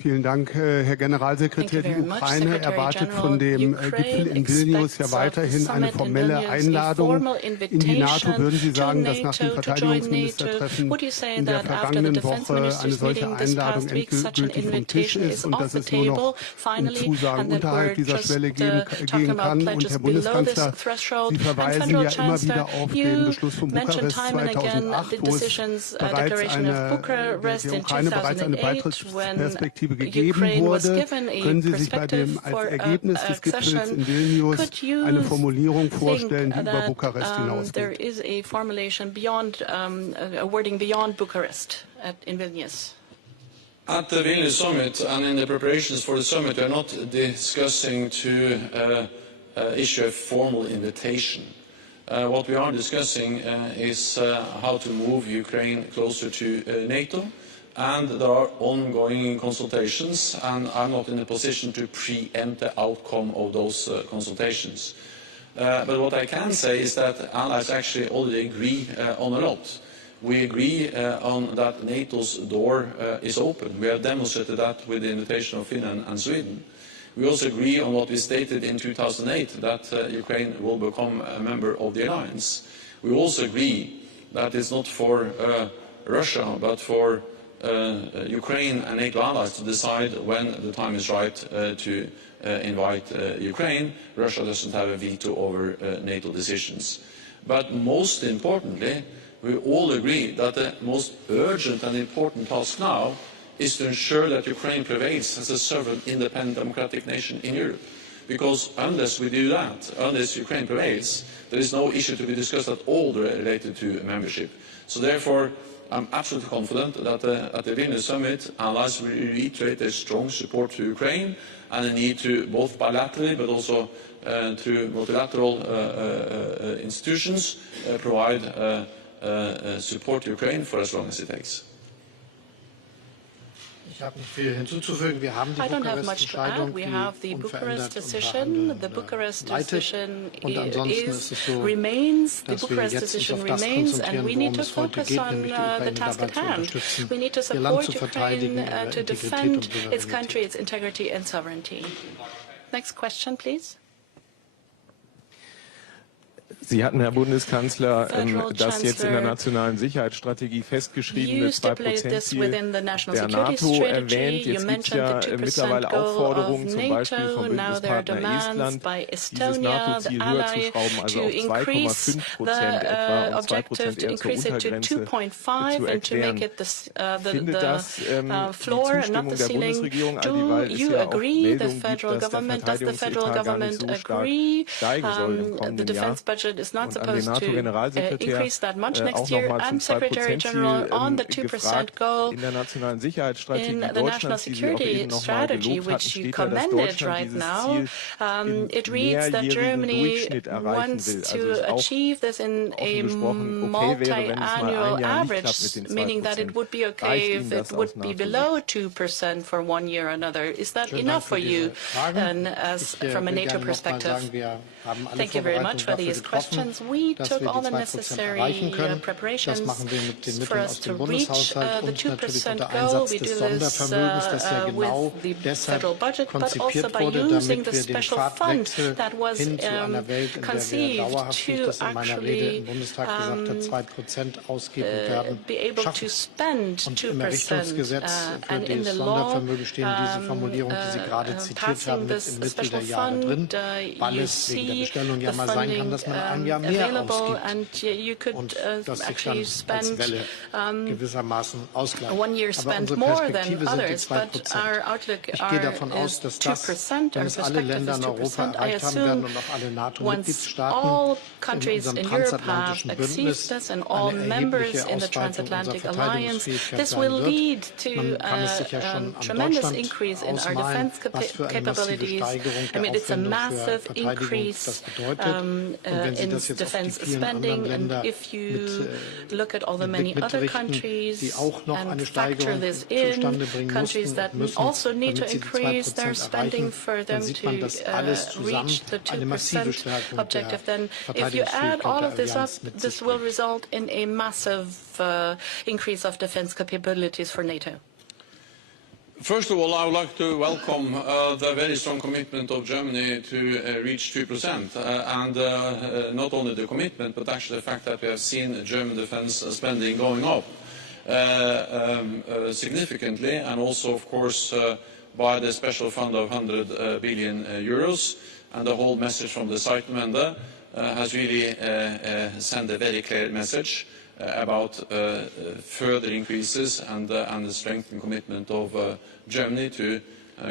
Vielen Dank, Herr Generalsekretär. Die Ukraine erwartet von dem Gipfel in Vilnius ja weiterhin eine formelle Einladung in die NATO. Würden Sie sagen, dass nach dem Verteidigungsministertreffen in der vergangenen Woche eine solche Einladung endgültig vom Tisch ist und dass es nur noch um Zusagen unterhalb dieser Schwelle gehen kann? Und Herr Bundeskanzler, Sie verweisen ja immer wieder auf den Beschluss von Bukarest 2008, wo es der Ukraine bereits eine Beitrittsperspektive gegeben wurde. Können Sie sich als Ergebnis des Gipfels in Vilnius eine Formulierung vorstellen, die über Bukarest hinausgeht? At the Vilnius summit and in the preparations for the summit, we are not discussing to issue a formal invitation. What we are discussing is how to move Ukraine closer to NATO. And there are ongoing consultations, and I'm not in a position to preempt the outcome of those consultations. But what I can say is that allies actually already agree on a lot. We agree on that NATO's door is open. We have demonstrated that with the invitation of Finland and Sweden. We also agree on what we stated in 2008, that Ukraine will become a member of the alliance. We also agree that it's not for Russia, but for Ukraine and NATO allies to decide when the time is right to invite Ukraine. Russia doesn't have a veto over NATO decisions. But most importantly, we all agree that the most urgent and important task now is to ensure that Ukraine prevails as a sovereign, independent, democratic nation in Europe. Because unless we do that, unless Ukraine prevails, there is no issue to be discussed at all related to membership. So therefore, I'm absolutely confident that at the Vilnius summit, allies will reiterate their strong support to Ukraine and the need to, both bilaterally but also through multilateral institutions, provide support to Ukraine for as long as it takes. Ich habe nicht viel hinzuzufügen. Wir haben die Bukarest-Entscheidung, die unverändert und the Bucharest decision remains. The Bucharest decision remains, and we need to focus on the task at hand. We need to support Ukraine to defend its country, its integrity and sovereignty. Next question, please. Sie hatten, Herr Bundeskanzler, das jetzt in der nationalen Sicherheitsstrategie festgeschriebene 2%-Ziel der NATO erwähnt. Jetzt gibt es ja mittlerweile Aufforderungen, zum Beispiel vom Bündnispartner Estland, dieses NATO-Ziel höher zu schrauben, also auf 2,5% etwa, um 2% eher zur Untergrenze zu erklären. Findet das die Zustimmung der Bundesregierung, all dieweil es ja auch Meldungen gibt, dass der Verteidigungsetat gar nicht so stark steigen soll im kommenden Jahr? Is not supposed to increase that much next year. I'm Secretary General on the 2% goal in the national security strategy, which you commended right now. It reads that Germany wants to achieve this in a multi-annual average, meaning that it would be okay if it would be below 2% for 1 year or another. Is that enough for you, and as from a NATO perspective? Thank you very much for these questions. We took all the necessary preparations for us to reach the 2% goal. We do this with the federal budget, but also by using the special fund that was conceived to actually be able to spend 2%. And in the law, passing this special fund, you see the funding available, and you could actually spend 1 year spend more than others, but our outlook is 2%, our perspective is 2%. I assume once all countries in Europe have achieved this and all members in the transatlantic alliance, this will lead to a tremendous increase in our defense capabilities. I mean, it's a massive increase in defense spending, and if you look at all the many other countries and factor this in, countries that also need to increase their spending for them to reach the 2% objective, then if you add all of this up, this will result in a massive increase of defense capabilities for NATO. First of all, I would like to welcome the very strong commitment of Germany to reach 2%, and not only the commitment, but actually the fact that we have seen German defense spending going up significantly, and also, of course, by the special fund of 100 billion euros, and the whole message from the Zeitenwende has really sent a very clear message about further increases and the strength and commitment of Germany to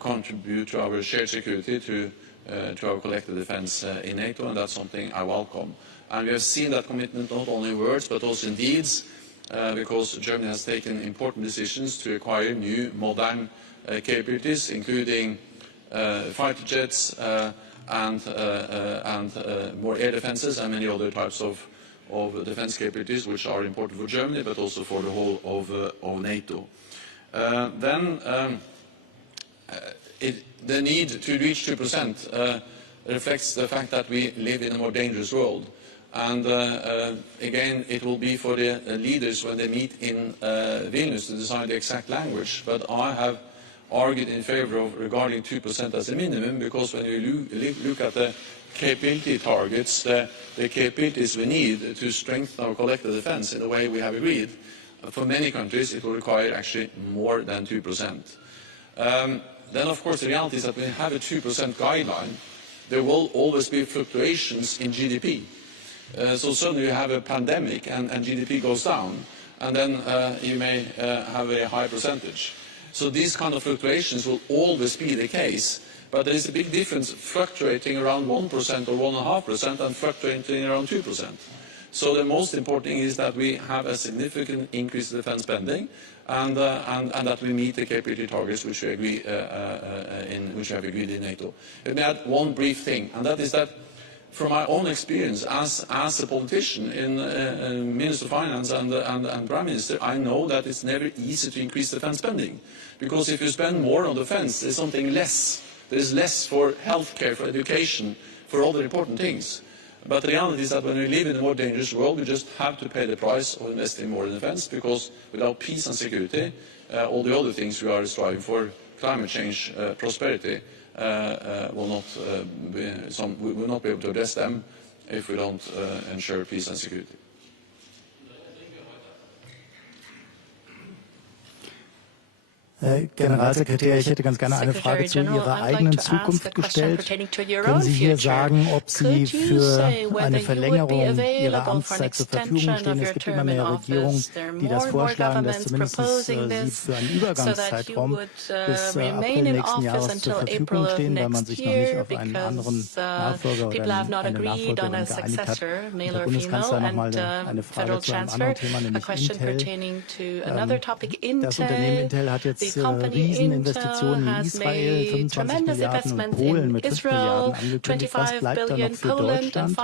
contribute to our shared security, to our collective defense in NATO, and that's something I welcome. And we have seen that commitment not only in words but also in deeds, because Germany has taken important decisions to acquire new modern capabilities, including fighter jets and more air defenses and many other types of defense capabilities, which are important for Germany, but also for the whole of NATO. The need to reach 2% reflects the fact that we live in a more dangerous world. And again, it will be for the leaders when they meet in Vilnius to decide the exact language. But I have argued in favor of regarding 2% as a minimum, because when you look at the capability targets, the capabilities we need to strengthen our collective defense in the way we have agreed, for many countries it will require actually more than 2%. Then, of course, the reality is that when you have a 2% guideline, there will always be fluctuations in GDP. So suddenly you have a pandemic and GDP goes down, and then you may have a high percentage. So these kind of fluctuations will always be the case. But there is a big difference fluctuating around 1% or 1.5% and fluctuating around 2%. So the most important thing is that we have a significant increase in defense spending, and that we meet the capability targets which we agree which we have agreed in NATO. Let me add one brief thing, and that is that from my own experience as a politician, in Minister of Finance and Prime Minister, I know that it's never easy to increase defense spending, because if you spend more on defense, there's something less. There is less for healthcare, for education, for other important things. But the reality is that when we live in a more dangerous world, we just have to pay the price of investing more in defense, because without peace and security, all the other things we are striving for, climate change, prosperity, will not be able to address them if we don't ensure peace and security. Generalsekretär, ich hätte ganz gerne eine Frage zu Ihrer eigenen Zukunft gestellt. Können Sie hier sagen, ob Sie für eine Verlängerung Ihrer Amtszeit zur Verfügung stehen? Es gibt immer mehr Regierungen, die das vorschlagen, dass zumindest Sie für einen Übergangszeitraum bis April nächsten Jahres zur Verfügung stehen, weil man sich noch nicht auf einen anderen Nachfolger oder eine Nachfolgerin geeinigt hat. Der Bundeskanzler nochmal eine Frage zu einem anderen Thema, nämlich Intel. Das Unternehmen Intel hat jetzt Rieseninvestitionen in Israel, 25 Milliarden und Polen mit 5 Milliarden angekündigt. Was bleibt da noch für Deutschland?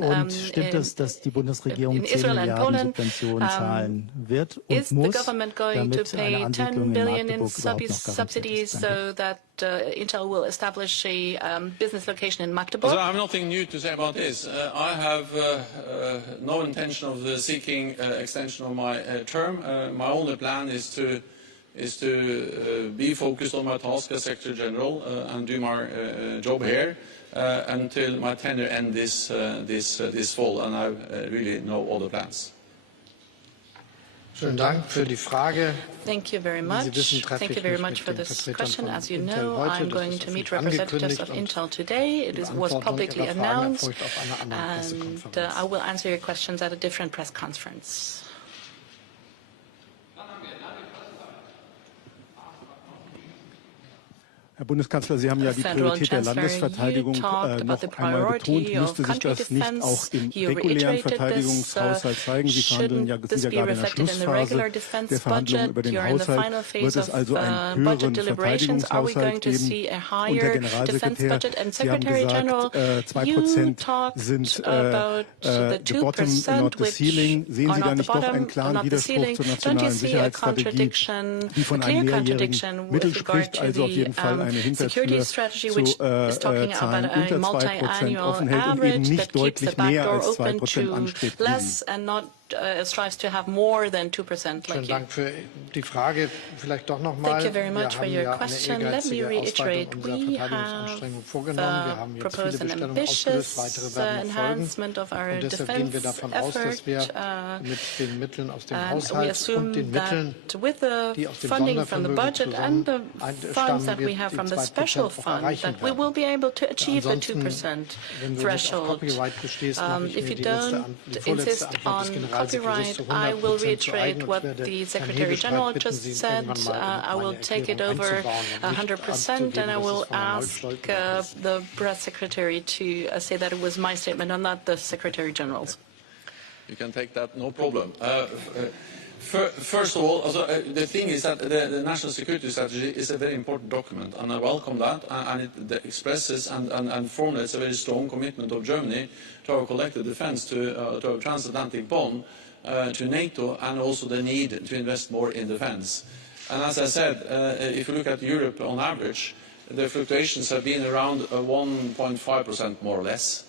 Und stimmt es, dass die Bundesregierung 10 Milliarden Subventionen zahlen wird und muss, damit eine Ansiedlung in Magdeburg überhaupt noch garantiert ist? Intel will establish a business location in Magdeburg. So I have nothing new to say about this. I have no intention of seeking extension of my term. My only plan is to be focused on my task as Secretary General and do my job here until my tenure ends this fall, and I have really no other plans. Vielen Dank für die Frage. Thank you very much. Thank you very much for this question. As you know, I'm going to meet representatives of Intel today. It was publicly announced, and I will answer your questions at a different press conference. Herr Bundeskanzler, Sie haben ja die Priorität der Landesverteidigung noch einmal betont. Müsste sich das nicht auch im regulären Verteidigungshaushalt zeigen? Sie sind ja gerade in der Schlussphase der Verhandlungen über den Haushalt. Wird es also einen höheren Verteidigungshaushalt geben? Und Herr Generalsekretär, Sie haben gesagt, 2% sind the bottom, not the ceiling. Sehen Sie da nicht doch einen klaren Widerspruch zur nationalen Sicherheitsstrategie, die von einem mehrjährigen Mittel spricht, also auf jeden Fall eine Hintertür zu Zahlen unter 2% offen hält und eben nicht deutlich mehr als 2% anstrebt. strives to have more than 2% like Vielen you. Dank für die Frage. Vielleicht doch noch mal. Thank you very much for your Wir question. haben ja Let me eine ehrgeizige reiterate, Ausweitung unserer we Verteidigungsanstrengungen vorgenommen. Wir haben jetzt viele proposed an Bestellungen ausgelöst, ambitious weitere werden noch folgen. enhancement of our Und deshalb gehen wir defense davon aus, dass wir effort, mit den Mitteln aus dem and we Haushalt und assume den Mitteln, that with the die aus dem funding from the Sondervermögen budget and the funds zusammenstammen, that we wir have die from the 2% special auch fund, erreichen that we werden. will be able to achieve the Ansonsten, 2% wenn du nicht auf threshold. Copyright bestehst, mache ich If mir you die don't vorletzte insist Antwort des on Generalsekretärs copyright, zu I will 100% zu reiterate eigen und what werde the Herrn Secretary Hebestreit General bitten, just Sie said. irgendwann mal I will meine take it Erklärung over einzubauen und nicht 100%, anzugeben, and I dass will es von Herrn ask Stoltenberg ist. the press secretary to say that it was my statement and not the Secretary General's. You can take that, no problem. First of all, the thing is that the National Security Strategy is a very important document, and I welcome that, and it expresses and formulates a very strong commitment of Germany to our collective defense, to our transatlantic bond, to NATO, and also the need to invest more in defense. And as I said, if you look at Europe on average, the fluctuations have been around 1.5% more or less.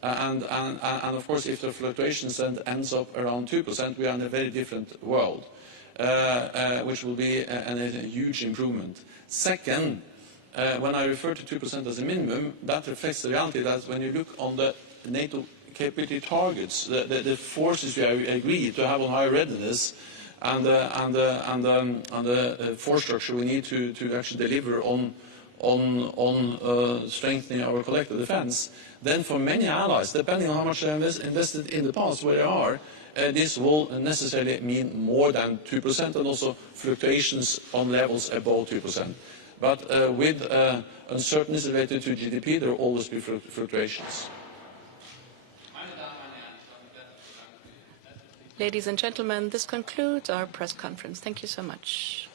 And of course, if the fluctuations then ends up around 2%, we are in a very different world, which will be a huge improvement. Second, when I refer to 2% as a minimum, that reflects the reality that when you look on the NATO capability targets, the forces we agree to have on high readiness, and the force structure we need to actually deliver on strengthening our collective defense, then for many allies, depending on how much they have invested in the past, where they are, this will necessarily mean more than 2% and also fluctuations on levels above 2%. But with uncertainties related to GDP, there will always be fluctuations. Ladies and gentlemen, this concludes our press conference. Thank you so much.